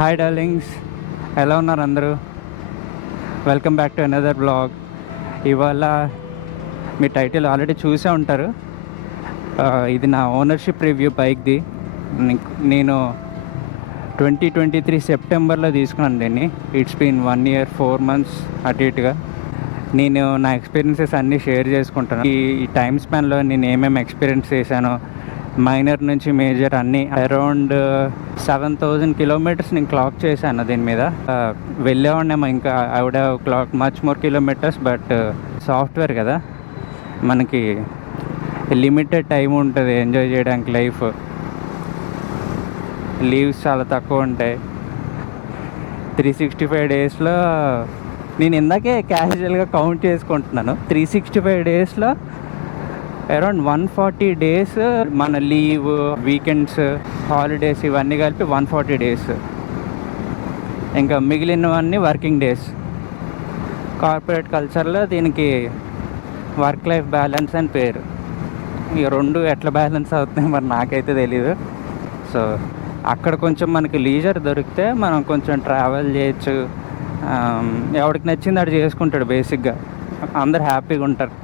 Hi darlings, ఎలా ఉన్నారు అందరూ? Welcome back to another blog. ఇవాళ మీ టైటిల్ ఆల్రెడీ చూసే ఉంటారు. ఇది నా ఓనర్షిప్ రివ్యూ బైక్ది. నేను 2023 సెప్టెంబర్లో తీసుకున్నాను దీన్ని. ఇట్స్ బీన్ 1 year 4 months అటు ఇటుగా. నేను నా ఎక్స్పీరియన్సెస్ అన్నీ షేర్ చేసుకుంటాను. ఈ టైం స్పాన్లో నేను ఏమేమి ఎక్స్పీరియన్స్ చేశానో, మైనర్ నుంచి మేజర్ అన్నీ అరౌండ్ 7,000 కిలోమీటర్స్ నేను క్లాక్ చేశాను దీని మీద. వెళ్ళేవాడినేమో ఇంకా I would have clock much more kilometres, but software కదా, మనకి లిమిటెడ్ టైం ఉంటుంది ఎంజాయ్ చేయడానికి. లైఫ్ లీవ్స్ చాలా తక్కువ ఉంటాయి. 365 డేస్లో నేను ఇందాకే క్యాజువల్గా కౌంట్ చేసుకుంటున్నాను. 365 డేస్లో అరౌండ్ 140 డేస్ మన లీవ్, వీకెండ్స్, హాలిడేస్ ఇవన్నీ కలిపి 140 డేస్. ఇంకా మిగిలినవన్నీ వర్కింగ్ డేస్. కార్పొరేట్ కల్చర్లో దీనికి వర్క్ లైఫ్ బ్యాలెన్స్ అని పేరు. ఈ రెండు ఎట్లా బ్యాలెన్స్ అవుతున్నాయి మరి నాకైతే తెలీదు. సో అక్కడ కొంచెం మనకి లీజర్ దొరికితే మనం కొంచెం ట్రావెల్ చేయొచ్చు. ఎవరికి నచ్చింది అటు చేసుకుంటాడు. బేసిక్గా అందరు హ్యాపీగా ఉంటారు.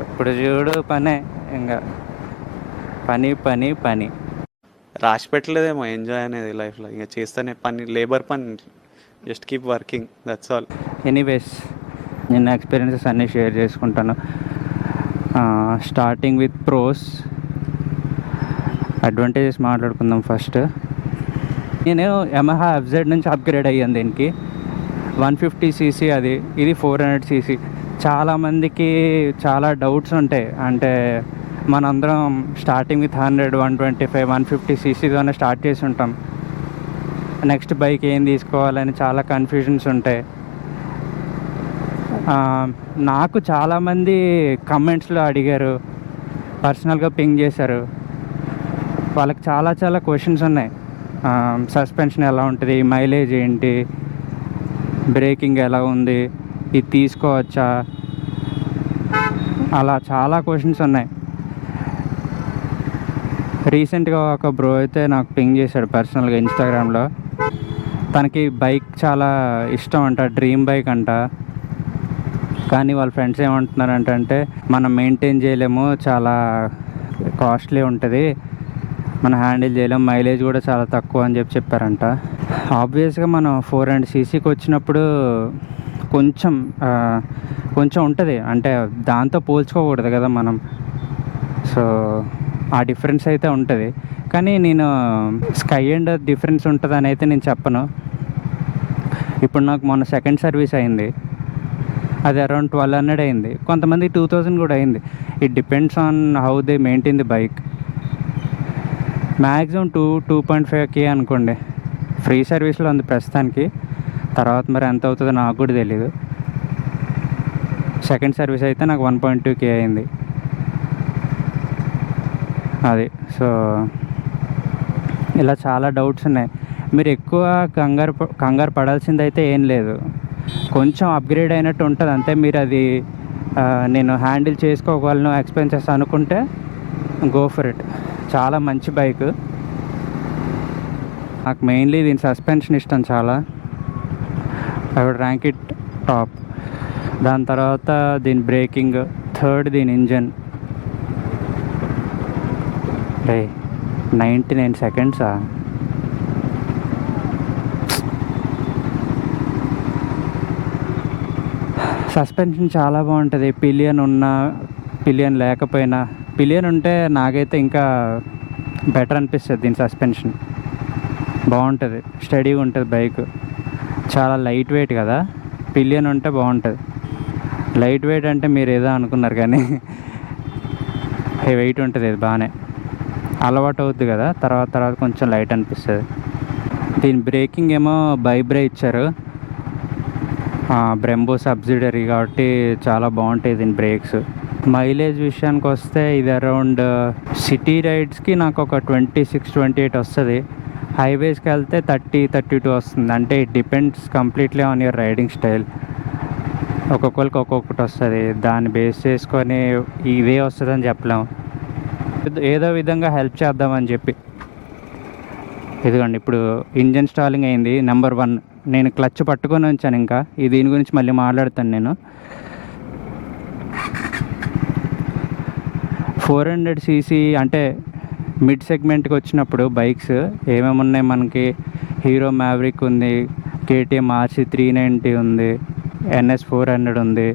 ఎప్పుడు చూడు పనే, ఇంకా పని పని పని. రాసి పెట్టలేదేమో ఎంజాయ్ అనేది లైఫ్లో. ఇంకా చేస్తేనే పని, లేబర్ పని. Just keep working, that's all. Anyways, నేను ఎక్స్పీరియన్సెస్ అన్నీ షేర్ చేసుకుంటాను. స్టార్టింగ్ విత్ ప్రోస్, అడ్వాంటేజెస్ మాట్లాడుకుందాం ఫస్ట్. నేను యమహా ఎఫ్జెడ్ నుంచి అప్గ్రేడ్ అయ్యాను దీనికి. 150cc అది, ఇది 400cc. చాలామందికి చాలా డౌట్స్ ఉంటాయి. అంటే మనందరం స్టార్టింగ్ విత్ 100, 125, 150cc స్టార్ట్ చేసి ఉంటాం. నెక్స్ట్ బైక్ ఏం తీసుకోవాలని చాలా కన్ఫ్యూజన్స్ ఉంటాయి. నాకు చాలామంది కమెంట్స్లో అడిగారు, పర్సనల్గా పింగ్ చేశారు. వాళ్ళకి చాలా చాలా క్వశ్చన్స్ ఉన్నాయి. సస్పెన్షన్ ఎలా ఉంటుంది, మైలేజ్ ఏంటి, బ్రేకింగ్ ఎలా ఉంది, ఇది తీసుకోవచ్చా, అలా చాలా క్వశ్చన్స్ ఉన్నాయి. రీసెంట్గా ఒక బ్రో అయితే నాకు పింగ్ చేశాడు పర్సనల్గా ఇన్స్టాగ్రామ్లో. తనకి బైక్ చాలా ఇష్టం అంట, డ్రీమ్ బైక్ అంట. కానీ వాళ్ళ ఫ్రెండ్స్ ఏమంటున్నారంటే మనం మెయింటైన్ చేయలేము, చాలా కాస్ట్లీ ఉంటుంది, మనం హ్యాండిల్ చేయలేం, మైలేజ్ కూడా చాలా తక్కువ అని చెప్పారంట. ఆబ్వియస్గా మనం 400cc వచ్చినప్పుడు కొంచెం ఉంటుంది. అంటే దాంతో పోల్చుకోకూడదు కదా మనం. సో ఆ డిఫరెన్స్ అయితే ఉంటుంది. కానీ నేను స్కై అండ్ డిఫరెన్స్ ఉంటుందని అయితే నేను చెప్పను. ఇప్పుడు నాకు మొన్న సెకండ్ సర్వీస్ అయింది, అది అరౌండ్ 1,200 అయింది. కొంతమంది 2,000 కూడా అయింది. It depends on how they maintain the bike. Maximum 2.5K అనుకోండి. ఫ్రీ సర్వీస్లో ఉంది ప్రస్తుతానికి. తర్వాత మరి ఎంత అవుతుందో నాకు కూడా తెలీదు. సెకండ్ సర్వీస్ అయితే నాకు 1.2K అయింది అది. సో ఇలా చాలా డౌట్స్ ఉన్నాయి. మీరు ఎక్కువ కంగారు పడాల్సింది అయితే ఏం లేదు. కొంచెం అప్గ్రేడ్ అయినట్టు ఉంటుంది అంతే. మీరు అది నేను హ్యాండిల్ చేసుకోగలను ఎక్స్పెన్సెస్ అనుకుంటే గో ఫర్ ఇట్. చాలా మంచి బైక్. నాకు మెయిన్లీ దీని సస్పెన్షన్ ఇష్టం చాలా. I would rank it top. దాని తర్వాత దీని బ్రేకింగ్, థర్డ్ దీని ఇంజన్. 99 సెకండ్సా? సస్పెన్షన్ చాలా బాగుంటుంది. పిలియన్ ఉన్నా, పిలియన్ లేకపోయినా. పిలియన్ ఉంటే నాకైతే ఇంకా బెటర్ అనిపిస్తుంది. దీని సస్పెన్షన్ బాగుంటుంది, స్టడీగా ఉంటుంది బైక్. చాలా లైట్ వెయిట్ కదా, పిలియన్ ఉంటే బాగుంటుంది. లైట్ వెయిట్ అంటే మీరు ఏదో అనుకున్నారు, కానీ వెయిట్ ఉంటుంది. ఇది బాగానే అలవాటు అవుద్ది కదా, తర్వాత కొంచెం లైట్ అనిపిస్తుంది. దీని బ్రేకింగ్ ఏమో బైబ్రే ఇచ్చారు, బ్రెంబో సబ్సిడరీ కాబట్టి చాలా బాగుంటాయి దీని బ్రేక్స్. మైలేజ్ విషయానికి వస్తే ఇది అరౌండ్ సిటీ రైడ్స్కి నాకు ఒక 26-28 వస్తుంది. హైవేస్కి వెళ్తే 30-32 వస్తుంది. అంటే it depends completely on your riding style. ఒక్కొక్కరికి ఒక్కొక్కటి వస్తుంది. దాన్ని బేస్ చేసుకొని ఇదే వస్తుందని చెప్పలేము. ఏదో విధంగా హెల్ప్ చేద్దామని చెప్పి ఇదిగోండి ఇప్పుడు ఇంజన్ స్టాలింగ్ అయింది నెంబర్ 1. నేను క్లచ్ పట్టుకొని ఉంచాను, ఇంకా దీని గురించి మళ్ళీ మాట్లాడతాను నేను. 400 సీసీ అంటే మిడ్ సెగ్మెంట్కి వచ్చినప్పుడు బైక్స్ ఏమేమి ఉన్నాయి మనకి? హీరో మ్యావరిక్ ఉంది, కేటీఎం ఆర్సీ 390 ఉంది, ఎన్ఎస్ 400 ఉంది,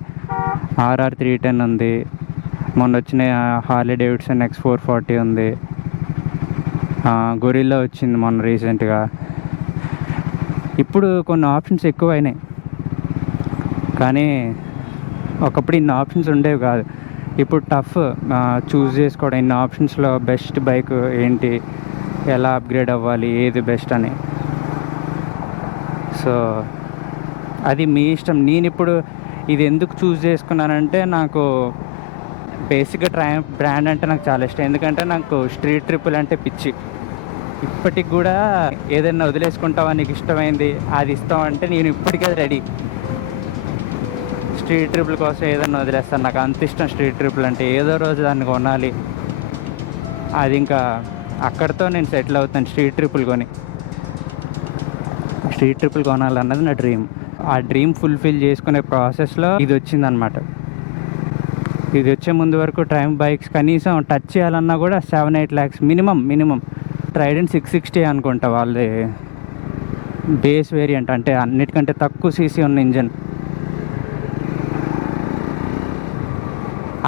ఆర్ఆర్ 310 ఉంది, మొన్న వచ్చిన హార్లీ డేవిడ్సన్ ఎక్స్ 440 ఉంది, గొరిల్లా వచ్చింది మొన్న రీసెంట్గా. ఇప్పుడు కొన్ని ఆప్షన్స్ ఎక్కువ అయినాయి, కానీ ఒకప్పుడు ఇన్ని ఆప్షన్స్ ఉండేవి కాదు. ఇప్పుడు టఫ్ చూస్ చేసుకోవడం, ఇన్ని ఆప్షన్స్లో బెస్ట్ బైక్ ఏంటి, ఎలా అప్గ్రేడ్ అవ్వాలి, ఏది బెస్ట్ అని. సో అది మీ ఇష్టం. నేను ఇప్పుడు ఇది ఎందుకు చూస్ చేసుకున్నానంటే, నాకు బేసిక్గా ట్రయంఫ్ బ్రాండ్ అంటే నాకు చాలా ఇష్టం. ఎందుకంటే నాకు స్ట్రీట్ ట్రిప్పులు అంటే పిచ్చి. ఇప్పటికి కూడా ఏదైనా వదిలేసుకుంటావా, నీకు ఇష్టమైంది అది ఇస్తామంటే నేను ఇప్పటికే రెడీ. స్ట్రీట్ ట్రిప్పుల కోసం ఏదైనా వదిలేస్తాను, నాకు అంత ఇష్టం స్ట్రీట్ ట్రిప్పులు అంటే. ఏదో రోజు దాన్ని కొనాలి, అది ఇంకా అక్కడితో నేను సెటిల్ అవుతాను. స్ట్రీట్ ట్రిప్పులు కొనాలన్నది నా డ్రీమ్. ఆ డ్రీమ్ ఫుల్ఫిల్ చేసుకునే ప్రాసెస్లో ఇది వచ్చిందనమాట. ఇది వచ్చే ముందు వరకు ట్రయంఫ్ బైక్స్ కనీసం టచ్ చేయాలన్నా కూడా 7-8 lakhs మినిమం. ట్రైడెంట్ 660 అనుకుంటా వాళ్ళది బేస్ వేరియంట్, అంటే అన్నిటికంటే తక్కువ సీసీ ఉన్న ఇంజన్.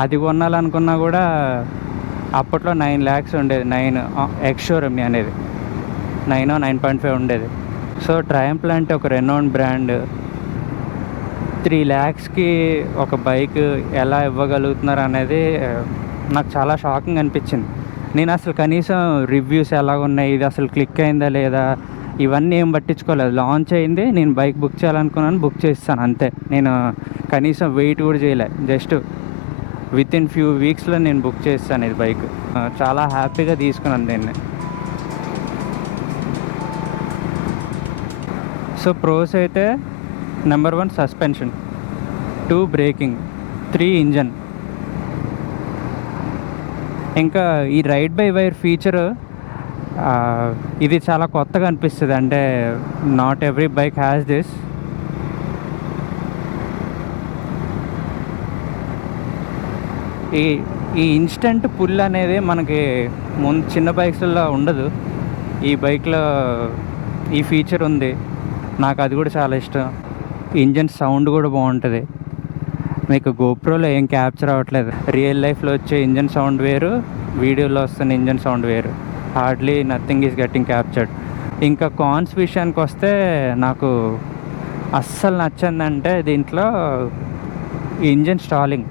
అది కొనాలనుకున్నా కూడా అప్పట్లో 9 lakhs ఉండేది. 9 ఎక్స్ షోరూమ్ అనేది 9.5 ఉండేది. సో ట్రయంఫ్ అంటే ఒక రెనౌండ్ బ్రాండ్ 3 lakhsకి ఒక బైక్ ఎలా ఇవ్వగలుగుతున్నారు అనేది నాకు చాలా షాకింగ్ అనిపించింది. నేను అసలు కనీసం రివ్యూస్ ఎలా ఉన్నాయి, ఇది అసలు క్లిక్ అయిందా లేదా, ఇవన్నీ ఏం పట్టించుకోలేదు. లాంచ్ అయింది, నేను బైక్ బుక్ చేయాలనుకున్నాను, బుక్ చేస్తాను అంతే. నేను కనీసం వెయిట్ కూడా చేయలే, జస్ట్ వితిన్ ఫ్యూ వీక్స్లో నేను బుక్ చేస్తాను ఇది బైక్. చాలా హ్యాపీగా తీసుకున్నాను దీన్ని. సో ప్రోస్ అయితే నెంబర్ 1 సస్పెన్షన్, 2 బ్రేకింగ్, 3 ఇంజన్. ఇంకా ఈ రైడ్ బై వైర్ ఫీచర్ ఇది చాలా కొత్తగా అనిపిస్తుంది. అంటే not every bike has this. ఈ ఇన్స్టెంట్ పుల్ అనేది మనకి ముందు చిన్న బైక్స్లో ఉండదు. ఈ బైక్లో ఈ ఫీచర్ ఉంది, నాకు అది కూడా చాలా ఇష్టం. ఇంజన్ సౌండ్ కూడా బాగుంటుంది. మీకు గోప్రోలో ఏం క్యాప్చర్ అవ్వట్లేదు. రియల్ లైఫ్లో వచ్చే ఇంజన్ సౌండ్ వేరు, వీడియోలో వస్తున్న ఇంజన్ సౌండ్ వేరు. Hardly nothing is getting captured. ఇంకా కాన్స్ విషయానికి వస్తే నాకు అస్సలు నచ్చిందంటే దీంట్లో ఇంజన్ స్టాలింగ్.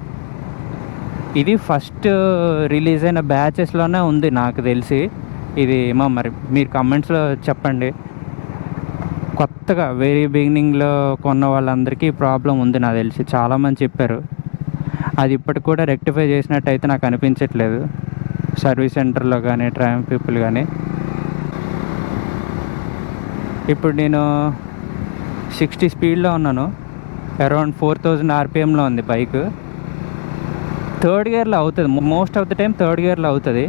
ఇది ఫస్ట్ రిలీజ్ అయిన బ్యాచెస్లోనే ఉంది నాకు తెలిసి. ఇది ఏమో మరి మీరు కమెంట్స్లో చెప్పండి. కొత్తగా వెరీ బిగినింగ్లో కొన్న వాళ్ళందరికీ ప్రాబ్లం ఉంది నాకు తెలిసి, చాలామంది చెప్పారు. అది ఇప్పటికి కూడా రెక్టిఫై చేసినట్టయితే నాకు అనిపించట్లేదు సర్వీస్ సెంటర్లో కానీ ట్రయంఫ్ పీపుల్ కానీ. ఇప్పుడు నేను 60 స్పీడ్లో ఉన్నాను, అరౌండ్ 4000 RPMలో ఉంది బైక్. థర్డ్ గేర్లో అవుతుంది, most of the time third గేర్లో అవుతుంది.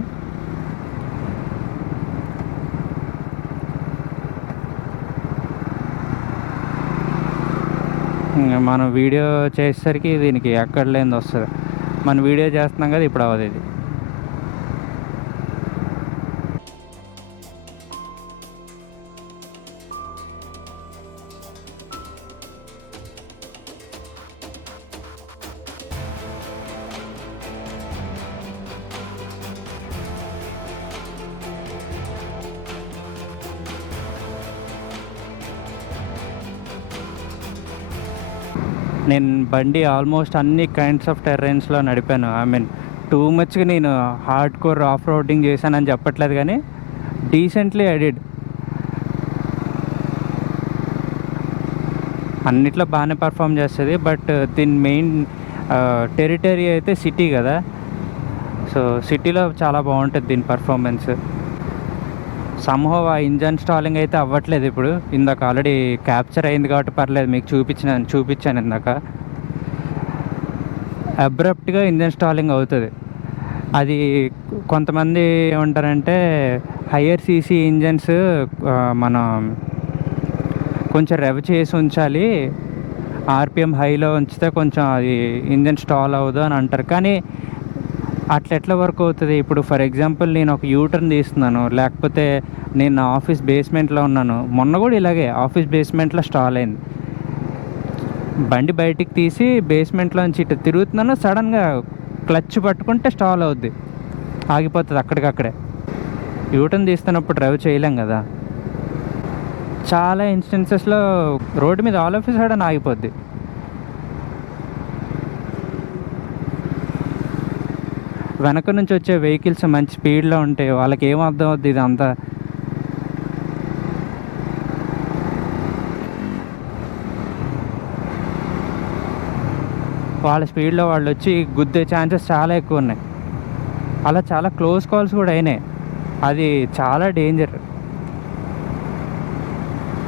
మనం వీడియో చేసేసరికి దీనికి ఎక్కడ లేనిది వస్తుంది. మనం వీడియో చేస్తున్నాం కదా, ఇప్పుడు అవ్వదు ఇది. నేను బండి ఆల్మోస్ట్ అన్ని కైండ్స్ ఆఫ్ టెర్రైన్స్లో నడిపాను. ఐ మీన్ టూ మచ్గా నేను హార్డ్ కోర్ ఆఫ్ రోడింగ్ చేశానని చెప్పట్లేదు, కానీ డీసెంట్లీ ఎడిడ్. అన్నిట్లో బాగానే పర్ఫామ్ చేస్తుంది. బట్ దీని మెయిన్ టెరిటరీ అయితే సిటీ కదా, సో సిటీలో చాలా బాగుంటుంది దీని పర్ఫార్మెన్స్. సమ్హౌ ఆ ఇంజన్ స్టాలింగ్ అయితే అవ్వట్లేదు ఇప్పుడు. ఇందాక ఆల్రెడీ క్యాప్చర్ అయింది కాబట్టి పర్లేదు, మీకు చూపించాను ఇందాక. అబ్రప్ట్గా ఇంజన్ స్టాలింగ్ అవుతుంది. అది కొంతమంది ఏమంటారంటే హయ్యర్ సీసీ ఇంజన్స్ మనం కొంచెం రెవ్ చేసి ఉంచాలి, ఆర్పిఎం హైలో ఉంచితే కొంచెం అది ఇంజన్ స్టాల్ అవ్వదు అని అంటారు. కానీ అట్లా ఎట్లా వర్క్ అవుతుంది? ఇప్పుడు ఫర్ ఎగ్జాంపుల్ నేను ఒక యూటర్న్ తీస్తున్నాను, లేకపోతే నేను నా ఆఫీస్ బేస్మెంట్లో ఉన్నాను. మొన్న కూడా ఇలాగే ఆఫీస్ బేస్మెంట్లో స్టాల్ అయింది. బండి బయటికి తీసి బేస్మెంట్లోంచి ఇటు తిరుగుతున్నాను, సడన్గా క్లచ్ పట్టుకుంటే స్టాల్ అవుద్ది, ఆగిపోతుంది అక్కడికక్కడే. యూటర్న్ తీస్తున్నప్పుడు డ్రైవ్ చేయలేం కదా. చాలా ఇన్స్టెన్సెస్లో రోడ్డు మీద ఆల్ ఆఫ్ సడన్ ఆగిపోద్ది. వెనక నుంచి వచ్చే వెహికల్స్ మంచి స్పీడ్లో ఉంటే వాళ్ళకి ఏం అర్థం అవుద్ది ఇదంతా? వాళ్ళ స్పీడ్లో వాళ్ళు వచ్చి గుద్దే ఛాన్సెస్ చాలా ఎక్కువ ఉన్నాయి. అలా చాలా క్లోజ్ కాల్స్ కూడా అయినాయి. అది చాలా డేంజర్.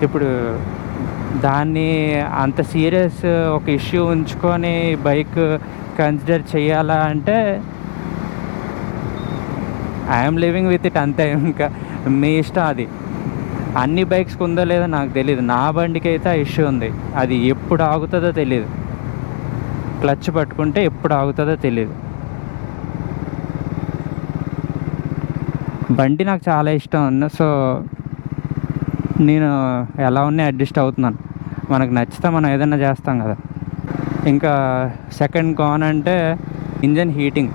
ఇప్పుడు దాన్ని అంత సీరియస్ ఒక ఇష్యూ ఉంచుకొని బైక్ కన్సిడర్ చేయాలా అంటే ఐఎమ్ లివింగ్ విత్ ఇట్ అంతే. ఇంకా మీ ఇష్టం అది. అన్ని బైక్స్కి ఉందో లేదో నాకు తెలియదు, నా బండికి అయితే ఆ ఇష్యూ ఉంది. అది ఎప్పుడు ఆగుతుందో తెలియదు, క్లచ్ పట్టుకుంటే ఎప్పుడు ఆగుతుందో తెలియదు. బండి నాకు చాలా ఇష్టం, సో నేను ఎలా ఉన్నా అడ్జస్ట్ అవుతున్నాను. మనకు నచ్చితే మనం ఏదైనా చేస్తాం కదా. ఇంకా సెకండ్ కాన్ అంటే ఇంజన్ హీటింగ్.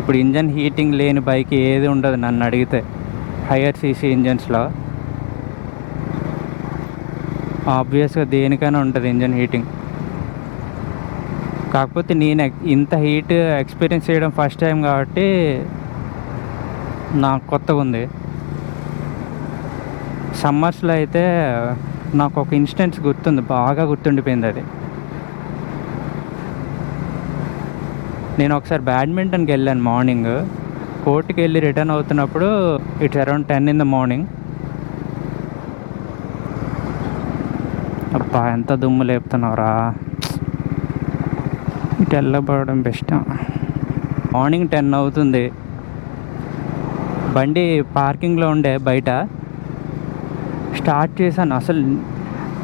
ఇప్పుడు ఇంజన్ హీటింగ్ లేని బైక్ ఏది ఉండదు నన్ను అడిగితే హయ్యర్ సీసీ ఇంజన్స్లో. ఆబ్వియస్గా దేనికైనా ఉంటుంది ఇంజన్ హీటింగ్. కాకపోతే నేను ఇంత హీట్ ఎక్స్పీరియన్స్ చేయడం ఫస్ట్ టైం కాబట్టి నాకు కొత్తగా ఉంది. సమ్మర్స్లో అయితే నాకు ఒక ఇన్స్టెన్స్ గుర్తుంది, బాగా గుర్తుండిపోయింది అది. నేను ఒకసారి బ్యాడ్మింటన్కి వెళ్ళాను మార్నింగ్. కోర్టుకి వెళ్ళి రిటర్న్ అవుతున్నప్పుడు it's around 10 in the morning. అబ్బా ఎంత దుమ్ము లేపుతున్నావురా, ఇటు వెళ్ళబడడం బెస్ట్. మార్నింగ్ 10 అవుతుంది, బండి పార్కింగ్లో ఉండే బయట స్టార్ట్ చేశాను. అసలు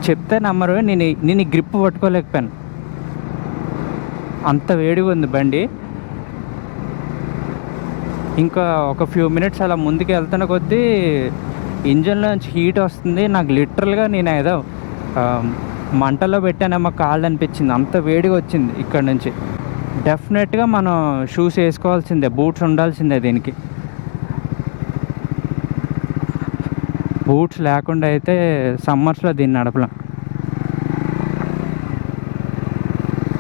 చెప్తే నమ్మరు, నేను ఈ గ్రిప్ పట్టుకోలేకపోయాను, అంత వేడిగా ఉంది బండి. ఇంకా ఒక ఫ్యూ మినిట్స్ అలా ముందుకు వెళ్తున్న కొద్దీ ఇంజన్లో నుంచి హీట్ వస్తుంది. నాకు లిటరల్గా నేను ఏదో మంటల్లో పెట్టానేమో కాళ్ళు అనిపించింది, అంత వేడిగా వచ్చింది ఇక్కడ నుంచి. డెఫినెట్గా మనం షూస్ వేసుకోవాల్సిందే, బూట్స్ ఉండాల్సిందే దీనికి. బూట్స్ లేకుండా అయితే సమ్మర్స్లో దీన్ని నడపలేం.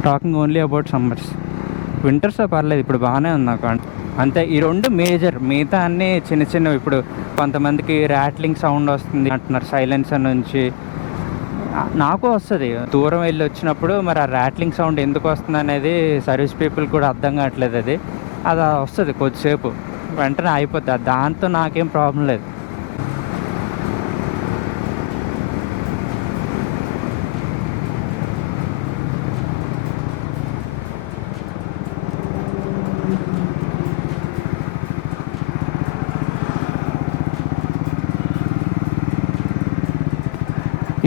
Talking only about summers. వింటర్స్లో పర్లేదు, ఇప్పుడు బాగానే ఉంది నాకు. అంతే, ఈ రెండు మేజర్, మిగతా అన్నీ చిన్న చిన్నవి. ఇప్పుడు కొంతమందికి ర్యాట్లింగ్ సౌండ్ వస్తుంది అంటున్నారు సైలెన్సర్ నుంచి. నాకు వస్తుంది దూరం వెళ్ళి వచ్చినప్పుడు. మరి ఆ ర్యాట్లింగ్ సౌండ్ ఎందుకు వస్తుంది అనేది సర్వీస్ పీపుల్ కూడా అర్థం కావట్లేదు. అది వస్తుంది కొద్దిసేపు, వెంటనే అయిపోతుంది. దాంతో నాకేం ప్రాబ్లం లేదు.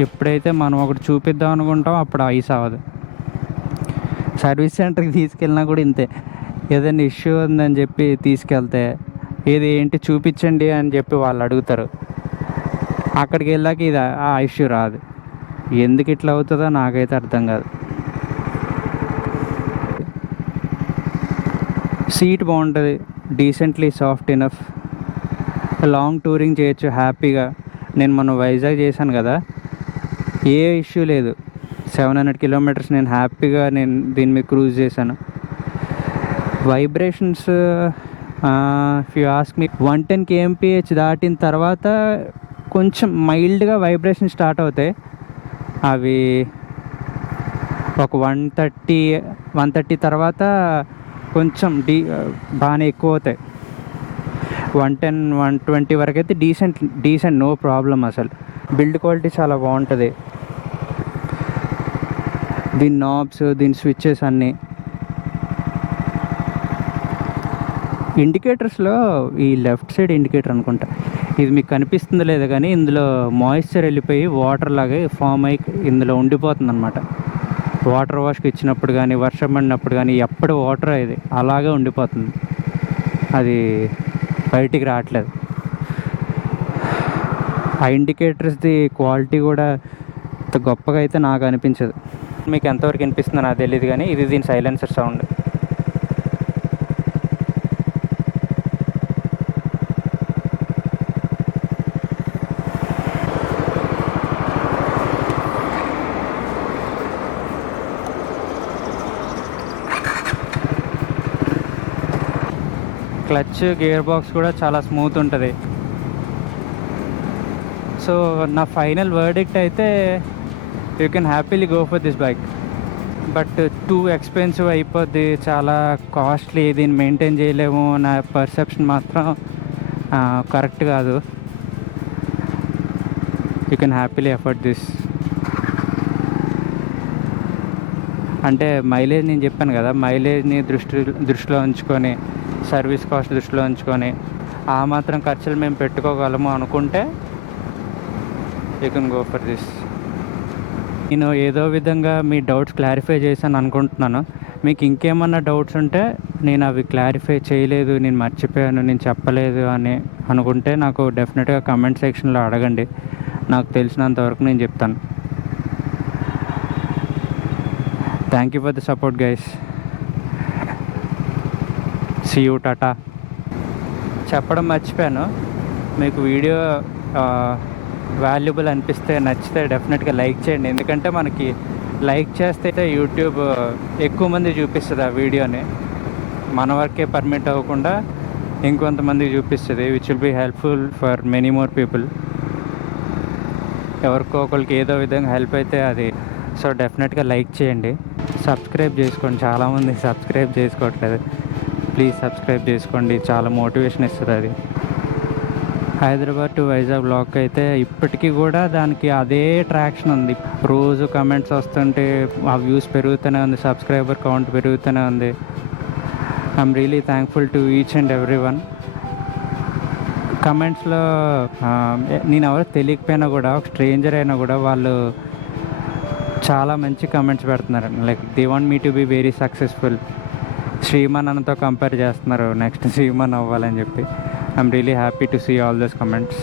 ఎప్పుడైతే మనం ఒకటి చూపిద్దాం అనుకుంటాం అప్పుడు ఐస్ అవ్వదు. సర్వీస్ సెంటర్కి తీసుకెళ్ళినా కూడా ఇంతే, ఏదైనా ఇష్యూ ఉందని చెప్పి తీసుకెళ్తే ఏంటి చూపించండి అని చెప్పి వాళ్ళు అడుగుతారు. అక్కడికి వెళ్ళాక ఇది ఆ ఇష్యూ రాదు. ఎందుకు ఇట్లా అవుతుందో నాకైతే అర్థం కాదు. సీట్ బాగుంటుంది, decently soft enough, long touring చేయొచ్చు హ్యాపీగా. నేను మొన్న వైజాగ్ చేశాను కదా, ఏ ఇష్యూ లేదు. 700 kilometers నేను హ్యాపీగా దీని మీద క్రూజ్ చేశాను. Vibrations if you ask me 110 kmph దాటిన తర్వాత కొంచెం మైల్డ్గా వైబ్రేషన్ స్టార్ట్ అవుతాయి. అవి ఒక 130 తర్వాత కొంచెం బాగానే ఎక్కువ అవుతాయి. 110, 120 వరకు అయితే డీసెంట్ నో ప్రాబ్లం. అసలు బిల్డ్ క్వాలిటీ చాలా బాగుంటుంది. దీని నాబ్స్, దీని స్విచ్చెస్ అన్నీ ఇండికేటర్స్లో ఈ లెఫ్ట్ సైడ్ ఇండికేటర్ అనుకుంటా, ఇది మీకు కనిపిస్తుందో లేదో కానీ ఇందులో మాయిశ్చర్ వెళ్ళిపోయి వాటర్ లాగే ఫామ్ అయ్యి ఇందులో ఉండిపోతుంది అనమాట. వాటర్ వాష్కి ఇచ్చినప్పుడు కానీ వర్షం పడినప్పుడు కానీ ఎప్పుడు వాటర్ ఇది అలాగే ఉండిపోతుంది, అది బయటికి రావట్లేదు. ఆ ఇండికేటర్స్ది క్వాలిటీ కూడా అంత గొప్పగా అయితే నాకు అనిపించదు. మీకు ఎంతవరకు వినిపిస్తుందో నాకు తెలియదు కానీ ఇది దీని silencer sound. Clutch gear box కూడా చాలా స్మూత్ ఉంటుంది. సో నా ఫైనల్ వర్డిక్ట్ అయితే you can happily go for this bike. But too expensive అయిపోద్ది, చాలా కాస్ట్లీ, దీన్ని మెయింటైన్ చేయలేము నా పర్సెప్షన్ మాత్రం కరెక్ట్ కాదు. You can happily effort this. అంటే మైలేజ్ నేను చెప్పాను కదా, మైలేజ్ని దృష్టిలో ఉంచుకొని, సర్వీస్ కాస్ట్ దృష్టిలో ఉంచుకొని ఆ మాత్రం ఖర్చులు మేము పెట్టుకోగలము అనుకుంటే you can go for this. నేను ఏదో విధంగా మీ డౌట్స్ క్లారిఫై చేశాను అనుకుంటున్నాను. మీకు ఇంకేమన్నా డౌట్స్ ఉంటే, నేను అవి క్లారిఫై చేయలేదు, నేను మర్చిపోయాను, నేను చెప్పలేదు అని అనుకుంటే నాకు డెఫినెట్గా కమెంట్ సెక్షన్లో అడగండి. నాకు తెలిసినంత వరకు నేను చెప్తాను. Thank you for the support guys. See you, tata. చెప్పడం మర్చిపోయాను, మీకు వీడియో వాల్యుబుల్ అనిపిస్తే, నచ్చితే డెఫినెట్గా లైక్ చేయండి. ఎందుకంటే మనకి లైక్ చేస్తే యూట్యూబ్ ఎక్కువ మంది చూపిస్తుంది ఆ వీడియోని, మన వరకే పర్మిట్ అవ్వకుండా ఇంకొంతమందికి చూపిస్తుంది, which will be helpful for many more people. ఎవరికో ఒకరికి ఏదో విధంగా హెల్ప్ అయితే అది. సో డెఫినెట్గా లైక్ చేయండి, సబ్స్క్రైబ్ చేసుకోండి. చాలామంది సబ్స్క్రైబ్ చేసుకోవట్లేదు, ప్లీజ్ సబ్స్క్రైబ్ చేసుకోండి, చాలా మోటివేషన్ ఇస్తుంది అది. హైదరాబాద్ టు వైజాగ్ బ్లాగ్ అయితే ఇప్పటికీ కూడా దానికి అదే ట్రాక్షన్ ఉంది. రోజు కమెంట్స్ వస్తుంటే ఆ వ్యూస్ పెరుగుతూనే ఉంది, సబ్స్క్రైబర్ కౌంట్ పెరుగుతూనే ఉంది. I'm really thankful to each and every one. కమెంట్స్లో నేను ఎవరు తెలియకపోయినా కూడా, ఒక స్ట్రేంజర్ అయినా కూడా వాళ్ళు చాలా మంచి కమెంట్స్ పెడుతున్నారు. Like they want me to be very successful. Shriman అన్నతో కంపేర్ చేస్తున్నారు, నెక్స్ట్ శ్రీమాన్ అవ్వాలని చెప్పి. I'm really happy to see all those comments.